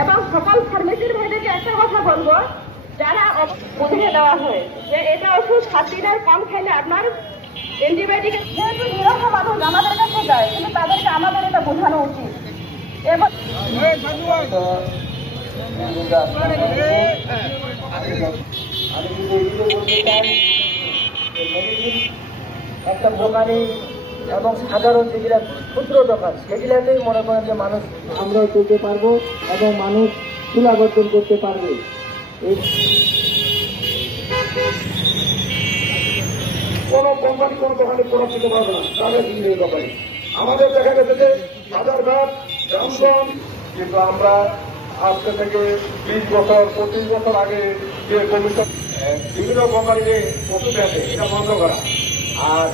এবং সকল ফার্মেসির ভাইদেরকে একটা কথা বলবো, যারা বুঝিয়ে দেওয়া হয় যে এটা ওষুধ 7 দিনের কম খাইলে আপনার অ্যান্টিবায়োটিক, যেহেতু নিরহ মানুষ আমাদের কাছে যায়, কিন্তু তাদেরকে আমাদের এটা বোঝানো উচিত। এবং একটা দোকানি এবং সাধারণ যেগুলা ক্ষুদ্র দোকান সেগুলাতেই মনে করেন যে মানুষ আমরাও চলতে পারবো এবং মানুষ তুলাবর্তন করতে পারবে। কোন কোম্পানি কোন দোকানে প্রোডাক্ট দিতে পারবে না, তাদের ইঞ্জিনিয়ার কোম্পানি। আমাদের দেখা গেছে যে বাজারঘাট জংশন, কিন্তু আমরা আজকে থেকে 20 বছর 25 বছর আগে যে কমিশন বিভিন্ন কোম্পানি যে ওষুধ আছে এটা বন্ধ করা আর